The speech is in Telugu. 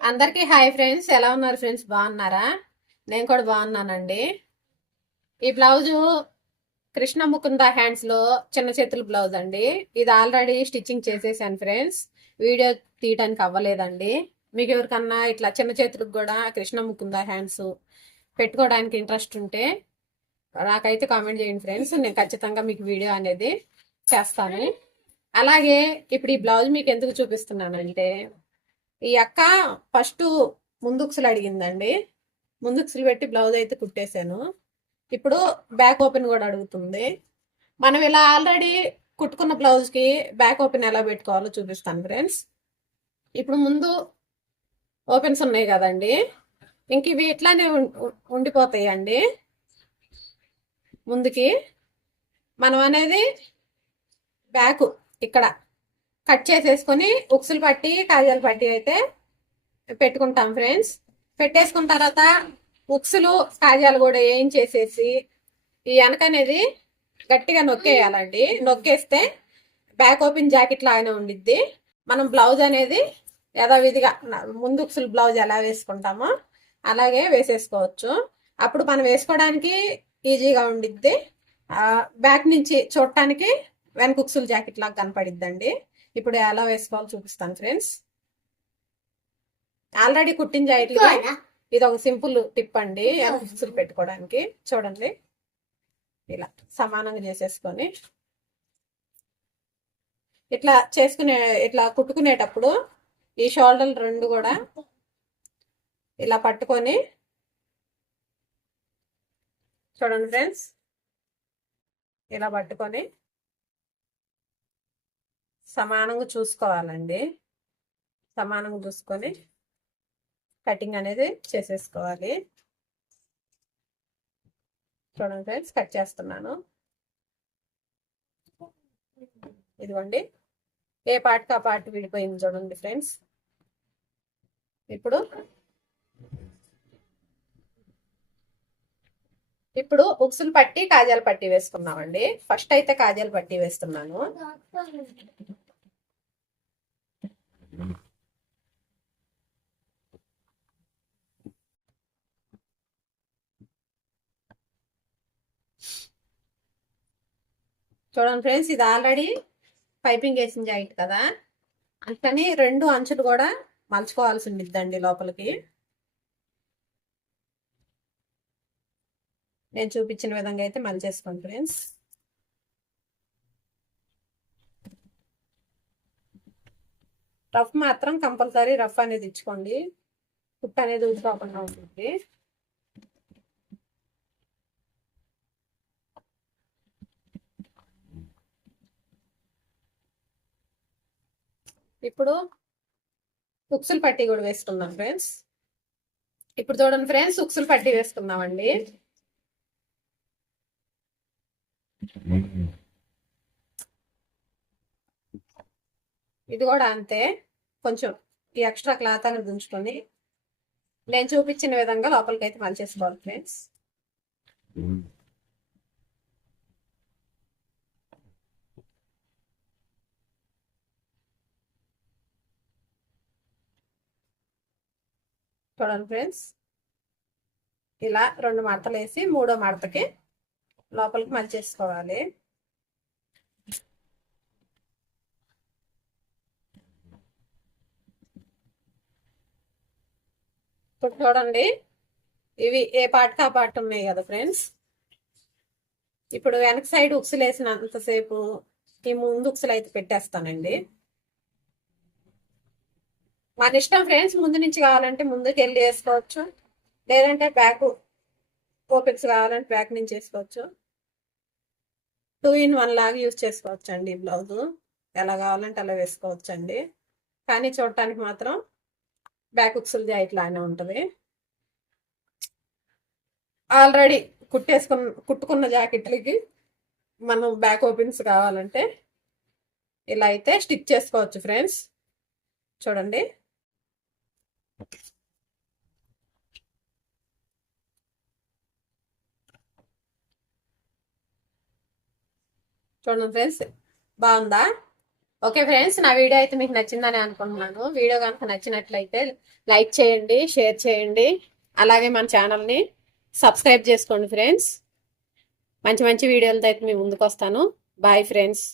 అందరికీ హాయ్ ఫ్రెండ్స్ ఎలా ఉన్నారు ఫ్రెండ్స్? బాగున్నారా? నేను కూడా బాగున్నానండి. ఈ బ్లౌజు కృష్ణ ముకుంద హ్యాండ్స్లో చిన్న చేతుల బ్లౌజ్ అండి. ఇది ఆల్రెడీ స్టిచ్చింగ్ చేసేసాను ఫ్రెండ్స్. వీడియో తీయడానికి అవ్వలేదండి. మీకు ఎవరికన్నా ఇట్లా చిన్న చేతులకు కూడా కృష్ణ ముకుంద హ్యాండ్స్ పెట్టుకోవడానికి ఇంట్రెస్ట్ ఉంటే నాకైతే కామెంట్ చేయండి ఫ్రెండ్స్. నేను ఖచ్చితంగా మీకు వీడియో అనేది చేస్తాను. అలాగే ఇప్పుడు ఈ బ్లౌజ్ మీకు ఎందుకు చూపిస్తున్నానంటే ఈ అక్క ఫస్ట్ ముందుక్సులు అడిగిందండి. ముందుక్సులు పెట్టి బ్లౌజ్ అయితే కుట్టేశాను. ఇప్పుడు బ్యాక్ ఓపెన్ కూడా అడుగుతుంది. మనం ఇలా ఆల్రెడీ కుట్టుకున్న బ్లౌజ్కి బ్యాక్ ఓపెన్ ఎలా పెట్టుకోవాలో చూపిస్తాను ఫ్రెండ్స్ ఇప్పుడు ముందు ఓపెన్స్ ఉన్నాయి కదండి. ఇంక ఇవి ఇట్లానే ఉండిపోతాయండి. ముందుకి మనం అనేది బ్యాక్ ఇక్కడ కట్ చేసేసుకొని ఉక్సులు పట్టి కాజాలు పట్టి అయితే పెట్టుకుంటాం ఫ్రెండ్స్. పెట్టేసుకున్న తర్వాత ఉక్సులు కాజాలు కూడా ఏం చేసేసి ఈ వెనక అనేది గట్టిగా నొక్కేయాలండి. నొక్కేస్తే బ్యాక్ ఓపెన్ జాకెట్ లాగానే ఉండిద్ది. మనం బ్లౌజ్ అనేది యథావిధిగా ముందు ఉక్సులు బ్లౌజ్ ఎలా వేసుకుంటామో అలాగే వేసేసుకోవచ్చు. అప్పుడు మనం వేసుకోవడానికి ఈజీగా ఉండిద్ది. బ్యాక్ నుంచి చూడటానికి వెనక ఉక్సులు జాకెట్ లాగా కనపడిద్దండి. ఇప్పుడు ఎలా వేసుకోవాలో చూపిస్తాను ఫ్రెండ్స్ ఆల్రెడీ కుట్టిన జాకెట్లు ఇది. ఒక సింపుల్ టిప్ అండి ఉక్సులు పెట్టుకోవడానికి. చూడండి. ఇలా సమానంగా చేసేసుకొని. ఇట్లా చేసుకునే ఇట్లా కుట్టుకునేటప్పుడు ఈ షోల్డర్లు రెండు కూడా ఇలా పట్టుకొని. చూడండి ఫ్రెండ్స్ ఇలా పట్టుకొని. సమానంగా చూసుకోవాలండి. సమానంగా చూసుకొని కటింగ్ అనేది చేసేసుకోవాలి. చూడండి ఫ్రెండ్స్ కట్ చేస్తున్నాను. ఇదిగోండి. ఏ పార్ట్కి ఆ పార్ట్ విడిపోయింది చూడండి ఫ్రెండ్స్. ఇప్పుడు ఇప్పుడు ఉక్సులు పట్టి కాజాలు పట్టి వేసుకున్నామండి. ఫస్ట్ అయితే కాజాలు పట్టి వేస్తున్నాను. చూడండి ఫ్రెండ్స్ ఇది ఆల్రెడీ పైపింగ్ వేసిన జాయింట్ కదా. అందుకని రెండు అంచులు కూడా మలుచుకోవాల్సి ఉండిద్దండి లోపలికి. నేను చూపించిన విధంగా అయితే మలిచేసుకోండి ఫ్రెండ్స్. రఫ్ మాత్రం కంపల్సరీ రఫ్ అనేది ఇచ్చుకోండి. కుట్ అనేది ఊసుకోకుండా ఉంటుంది ఇప్పుడు ఉక్సులు పట్టి కూడా వేసుకుందాం ఫ్రెండ్స్. ఇప్పుడు చూడండి ఫ్రెండ్స్ ఉక్సులు పట్టి వేసుకుందామండి. ఇది కూడా అంతే. కొంచెం ఈ ఎక్స్ట్రా క్లాత్ అనేది ఉంచుకొని నేను చూపించిన విధంగా లోపలికి అయితే మలిచేసుకోవాలి ఫ్రెండ్స్ చూడండి ఫ్రెండ్స్ ఇలా రెండు మడతలు వేసి మూడో మడతకి లోపలికి మలిచేసుకోవాలి. ఇప్పుడు చూడండి. ఇవి ఏ పార్ట్కి ఆ పార్ట్ ఉన్నాయి కదా ఫ్రెండ్స్? ఇప్పుడు వెనక సైడ్ ఉక్సులు వేసినంతసేపు ఈ ముందు ఉక్సులు అయితే పెట్టేస్తానండి. మన ఇష్టం ఫ్రెండ్స్ ముందు నుంచి కావాలంటే ముందుకు వెళ్ళి వేసుకోవచ్చు. లేదంటే బ్యాక్ ఓపెన్స్ కావాలంటే బ్యాక్ నుంచి వేసుకోవచ్చు. టూ ఇన్ వన్ లాగా యూజ్ చేసుకోవచ్చు అండి ఈ బ్లౌజ్. ఎలా కావాలంటే అలా వేసుకోవచ్చు అండి కానీ చూడటానికి మాత్రం బ్యాక్ ఉక్సులు ఇట్లానే ఉంటుంది. ఆల్రెడీ కుట్టేసుకున్న కుట్టుకున్న జాకెట్లకి మనం బ్యాక్ ఓపెన్స్ కావాలంటే ఇలా అయితే స్టిచ్ చేసుకోవచ్చు ఫ్రెండ్స్ చూడండి. చూడండి ఫ్రెండ్స్ బాగుందా? ఓకే ఫ్రెండ్స్ నా వీడియో అయితే మీకు నచ్చిందని అనుకుంటున్నాను. వీడియో కనుక నచ్చినట్లయితే లైక్ చేయండి షేర్ చేయండి. అలాగే మన ఛానల్ని సబ్స్క్రైబ్ చేసుకోండి ఫ్రెండ్స్. మంచి మంచి వీడియోలతో అయితే మీ ముందుకు వస్తాను. Bye friends.